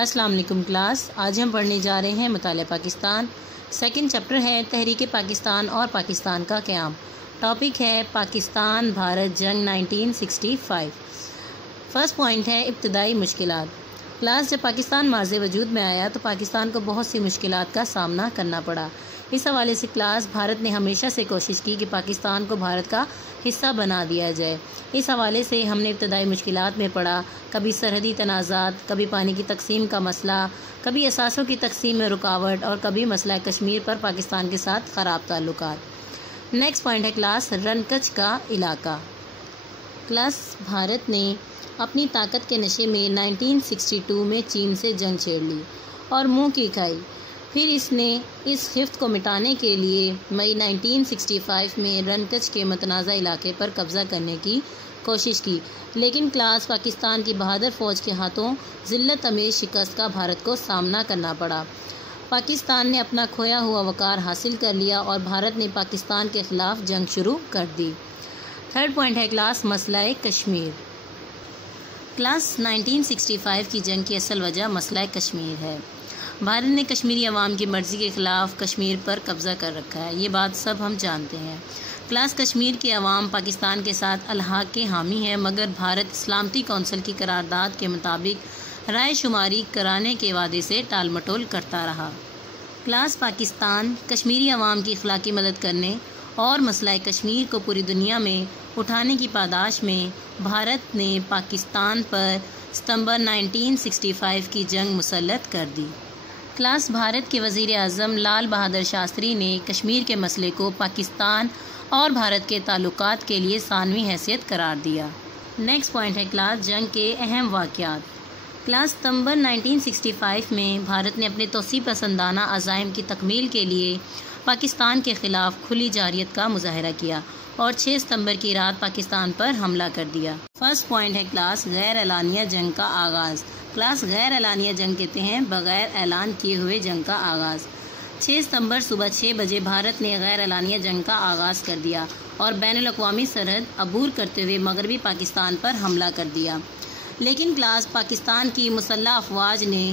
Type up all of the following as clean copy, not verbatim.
السلام علیکم کلاس، آج ہم پڑھنے جا رہے ہیں مطالعہ پاکستان۔ سیکنڈ چیپٹر ہے تحریک پاکستان اور پاکستان کا قیام۔ ٹاپک ہے پاکستان بھارت جنگ 1965۔ فرسٹ پوائنٹ ہے ابتدائی مشکلات۔ کلاس، جب پاکستان مارز وجود میں آیا تو پاکستان کو بہت سی مشکلات کا سامنا کرنا پڑا۔ اس حوالے سے کلاس، بھارت نے ہمیشہ سے کوشش کی کہ پاکستان کو بھارت کا حصہ بنا دیا جائے۔ اس حوالے سے ہم نے ابتدائی مشکلات میں پڑھا، کبھی سرحدی تنازعات، کبھی پانی کی تقسیم کا مسئلہ، کبھی اثاثوں کی تقسیم میں رکاوٹ اور کبھی مسئلہ کشمیر پر پاکستان کے ساتھ خراب تعلقات۔ نیکسٹ پوائنٹ ہے کلاس، رن کچ کا علاقہ۔ کلاس، بھارت نے اپنی طاقت کے نشے میں 1962 میں چین سے جنگ چھیڑ لی اور منہ کی کھائی۔ پھر اس نے اس خفت کو مٹانے کے لیے مئی 1965 میں رن کچ کے متنازع علاقے پر قبضہ کرنے کی کوشش کی، لیکن کلاس، پاکستان کی بہادر فوج کے ہاتھوں ذلت آمیز شکست کا بھارت کو سامنا کرنا پڑا۔ پاکستان نے اپنا کھویا ہوا وقار حاصل کر لیا اور بھارت نے پاکستان کے خلاف جنگ شروع کر دی۔ تھرڈ پوائنٹ ہے کلاس، مسئلہ کشمیر۔ کلاس، 1965 کی جنگ کی اصل وجہ مسئلہ کشمیر ہے۔ بھارت نے کشمیری عوام کی مرضی کے خلاف کشمیر پر قبضہ کر رکھا ہے، یہ بات سب ہم جانتے ہیں۔ کلاس، کشمیر کے عوام پاکستان کے ساتھ الحاق کے حامی ہیں، مگر بھارت سلامتی کونسل کی قرارداد کے مطابق رائے شماری کرانے کے وعدے سے ٹال مٹول کرتا رہا۔ کلاس، پاکستان کشمیری عوام کی اخلاقی مدد کرنے اور مسئلہ کشمیر کو پوری دنیا میں اٹھانے کی پاداش میں بھارت نے پاکستان پر ستمبر 1965 کی جنگ مسلط کر دی۔ کلاس، بھارت کے وزیر اعظم لال بہادر شاستری نے کشمیر کے مسئلے کو پاکستان اور بھارت کے تعلقات کے لیے ثانوی حیثیت قرار دیا۔ نیکسٹ پوائنٹ ہے کلاس، جنگ کے اہم واقعات۔ کلاس، ستمبر 1965 میں بھارت نے اپنے توسیع پسندانہ عزائم کی تکمیل کے لیے پاکستان کے خلاف کھلی جارحیت کا مظاہرہ کیا اور 6 ستمبر کی رات پاکستان پر حملہ کر دیا۔ فرسٹ پوائنٹ ہے کلاس، غیر اعلانیہ جنگ کا آغاز۔ کلاس، غیر اعلانیہ جنگ کہتے ہیں بغیر اعلان کیے ہوئے جنگ کا آغاز۔ 6 ستمبر صبح 6 بجے بھارت نے غیر اعلانیہ جنگ کا آغاز کر دیا اور بین الاقوامی سرحد عبور کرتے ہوئے مغربی پاکستان پر حملہ کر دیا، لیکن کلاس، پاکستان کی مسلح افواج نے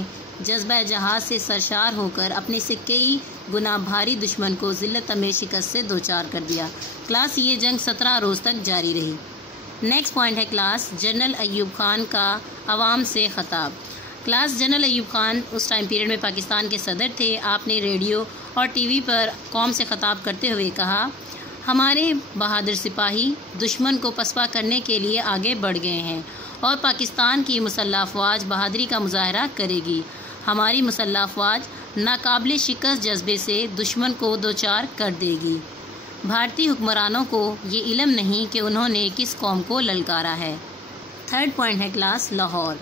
جذبہ جہاد سے سرشار ہو کر اپنے سے کئی گنا بھاری دشمن کو ذلت آمیز شکست سے دوچار کر دیا۔ کلاس، یہ جنگ 17 روز تک جاری رہی۔ نیکسٹ پوائنٹ ہے کلاس، جنرل ایوب خان کا عوام سے خطاب۔ کلاس، جنرل ایوب خان اس ٹائم پیریڈ میں پاکستان کے صدر تھے۔ آپ نے ریڈیو اور ٹی وی پر قوم سے خطاب کرتے ہوئے کہا، ہمارے بہادر سپاہی دشمن کو پسپا کرنے کے لیے آگے بڑھ گئے ہیں اور پاکستان کی مسلح افواج بہادری کا مظاہرہ کرے گی۔ ہماری مسلح افواج ناقابل شکست جذبے سے دشمن کو دوچار کر دے گی۔ بھارتی حکمرانوں کو یہ علم نہیں کہ انہوں نے کس قوم کو للکارا ہے۔ تھرڈ پوائنٹ ہے کلاس، لاہور۔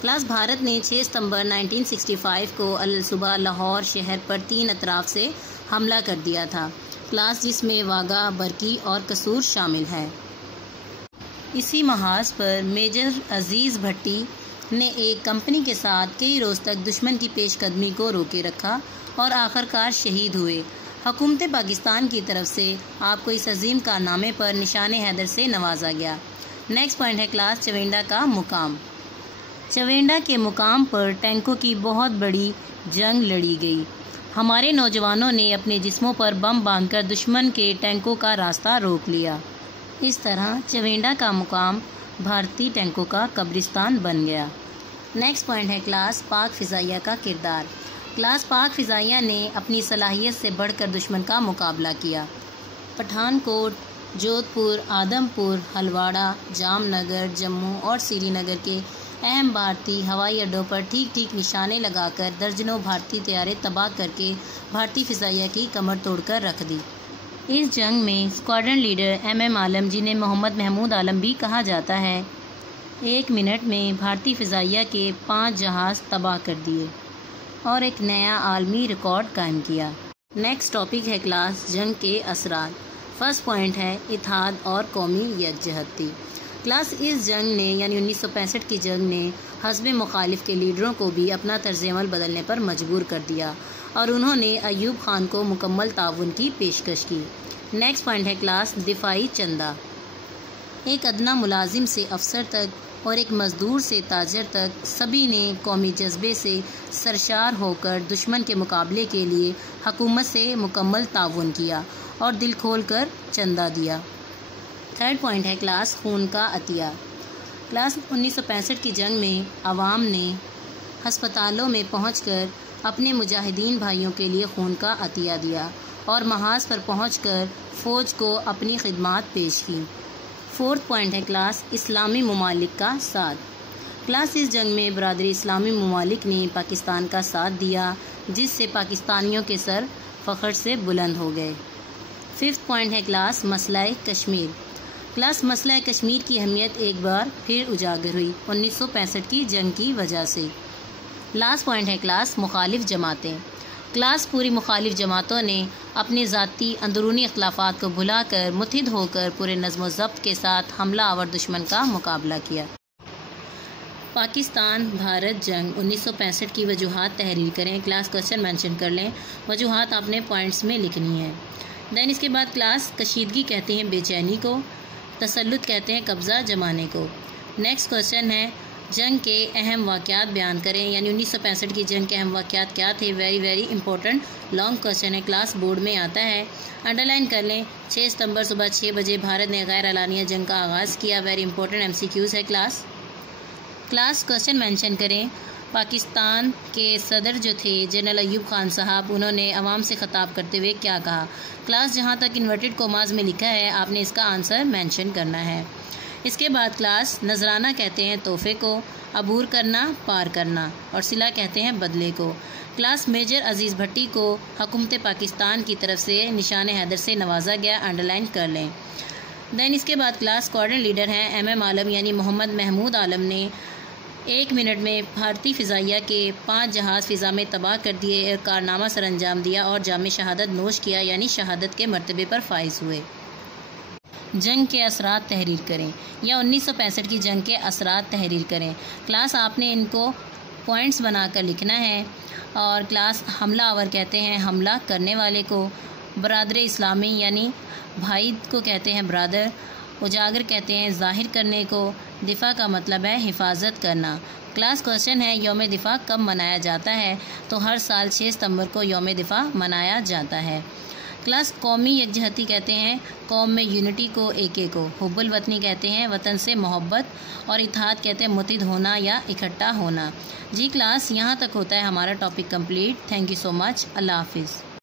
کلاس، بھارت نے 6 ستمبر 1965 کو الصبح لاہور شہر پر 3 اطراف سے حملہ کر دیا تھا، کلاس، جس میں واگا، برکی اور قصور شامل ہے۔ اسی محاذ پر میجر عزیز بھٹی نے ایک کمپنی کے ساتھ کئی روز تک دشمن کی پیش قدمی کو روکے رکھا اور آخرکار شہید ہوئے۔ حکومت پاکستان کی طرف سے آپ کو اس عظیم کارنامے پر نشان حیدر سے نوازا گیا۔ نیکسٹ پوائنٹ ہے کلاس، چوینڈا کا مقام۔ چوینڈا کے مقام پر ٹینکوں کی بہت بڑی جنگ لڑی گئی۔ ہمارے نوجوانوں نے اپنے جسموں پر بم باندھ کر دشمن کے ٹینکوں کا راستہ روک لیا۔ اس طرح چوینڈا کا مقام بھارتی ٹینکوں کا قبرستان بن گیا۔ نیکسٹ پوائنٹ ہے کلاس، پاک فضائیہ کا کردار۔ کلاس، پاک فضائیہ نے اپنی صلاحیت سے بڑھ کر دشمن کا مقابلہ کیا۔ پٹھان کوٹ، جودھ پور، آدم پور، ہلواڑہ، جام نگر، جموں اور سری نگر کے اہم بھارتی ہوائی اڈوں پر ٹھیک ٹھیک نشانے لگا کر درجنوں بھارتی طیارے تباہ کر کے بھارتی فضائیہ کی کمر توڑ کر رکھ دی۔ اس جنگ میں اسکواڈرن لیڈر MM عالم، جنہیں محمد محمود عالم بھی کہا جاتا ہے، 1 منٹ میں بھارتی فضائیہ کے 5 جہاز تباہ کر دیے اور ایک نیا عالمی ریکارڈ قائم کیا۔ نیکسٹ ٹاپک ہے کلاس، جنگ کے اثرات۔ فرسٹ پوائنٹ ہے اتحاد اور قومی یکجہتی۔ کلاس، اس جنگ نے یعنی 1965 کی جنگ نے حزب مخالف کے لیڈروں کو بھی اپنا طرز عمل بدلنے پر مجبور کر دیا اور انہوں نے ایوب خان کو مکمل تعاون کی پیشکش کی۔ نیکسٹ پوائنٹ ہے کلاس، دفاعی چندہ۔ ایک ادنیٰ ملازم سے افسر تک اور ایک مزدور سے تاجر تک سبھی نے قومی جذبے سے سرشار ہو کر دشمن کے مقابلے کے لیے حکومت سے مکمل تعاون کیا اور دل کھول کر چندہ دیا۔ تھرڈ پوائنٹ ہے کلاس خون کا عطیہ۔ کلاس 1965 کی جنگ میں عوام نے ہسپتالوں میں پہنچ کر اپنے مجاہدین بھائیوں کے لیے خون کا عطیہ دیا اور محاذ پر پہنچ کر فوج کو اپنی خدمات پیش کی۔ فورتھ پوائنٹ ہے کلاس اسلامی ممالک کا ساتھ۔ کلاس اس جنگ میں برادری اسلامی ممالک نے پاکستان کا ساتھ دیا، جس سے پاکستانیوں کے سر فخر سے بلند ہو گئے۔ ففتھ پوائنٹ ہے کلاس مسئلہ کشمیر۔ کلاس مسئلہ کشمیر کی اہمیت ایک بار پھر اجاگر ہوئی 1965 کی جنگ کی وجہ سے۔ لاسٹ پوائنٹ ہے کلاس مخالف جماعتیں۔ کلاس پوری مخالف جماعتوں نے اپنے ذاتی اندرونی اختلافات کو بھلا کر متحد ہو کر پورے نظم و ضبط کے ساتھ حملہ آور دشمن کا مقابلہ کیا۔ پاکستان بھارت جنگ 1965 کی وجوہات تحریر کریں۔ کلاس کوشچن مینشن کر لیں، وجوہات آپ نے پوائنٹس میں لکھنی ہے۔ دین اس کے بعد کلاس کشیدگی کہتے ہیں بے چینی کو، تسلط کہتے ہیں قبضہ جمانے کو۔ نیکسٹ کوشچن ہے جنگ کے اہم واقعات بیان کریں، یعنی 1965 کی جنگ کے اہم واقعات کیا تھے۔ ویری امپورٹنٹ لانگ کوشچن ہے، کلاس بورڈ میں آتا ہے۔ انڈر لائن کر لیں 6 ستمبر صبح 6 بجے بھارت نے غیر اعلانیہ جنگ کا آغاز کیا۔ ویری امپورٹنٹ MCQs ہے کلاس کوشچن مینشن کریں۔ پاکستان کے صدر جو تھے جنرل ایوب خان صاحب، انہوں نے عوام سے خطاب کرتے ہوئے کیا کہا۔ کلاس جہاں تک انورٹڈ کوماز میں لکھا ہے آپ نے اس کا آنسر مینشن کرنا ہے۔ اس کے بعد کلاس نذرانہ کہتے ہیں تحفے کو، عبور کرنا پار کرنا، اور صلہ کہتے ہیں بدلے کو۔ کلاس میجر عزیز بھٹی کو حکومت پاکستان کی طرف سے نشان حیدر سے نوازا گیا، انڈر لائن کر لیں۔ دین اس کے بعد کلاس کوآرڈینیٹ لیڈر ہیں MM عالم یعنی محمد محمود عالم نے 1 منٹ میں بھارتی فضائیہ کے 5 جہاز فضا میں تباہ کر دیے اور کارنامہ سر انجام دیا اور جام شہادت نوش کیا، یعنی شہادت کے مرتبے پر فائز ہوئے۔ جنگ کے اثرات تحریر کریں، یا 1965 کی جنگ کے اثرات تحریر کریں۔ کلاس آپ نے ان کو پوائنٹس بنا کر لکھنا ہے۔ اور کلاس حملہ آور کہتے ہیں حملہ کرنے والے کو، برادر اسلامی یعنی بھائی کو کہتے ہیں برادر، اجاگر کہتے ہیں ظاہر کرنے کو، دفاع کا مطلب ہے حفاظت کرنا۔ کلاس کوشچن ہے یوم دفاع کب منایا جاتا ہے؟ تو ہر سال 6 ستمبر کو یوم دفاع منایا جاتا ہے۔ کلاس قومی یکجہتی کہتے ہیں قوم میں یونٹی کو، ایکے کو، حب الوطنی کہتے ہیں وطن سے محبت، اور اتحاد کہتے ہیں متحد ہونا یا اکٹھا ہونا۔ جی کلاس یہاں تک ہوتا ہے ہمارا topic complete. Thank you so much. اللہ حافظ۔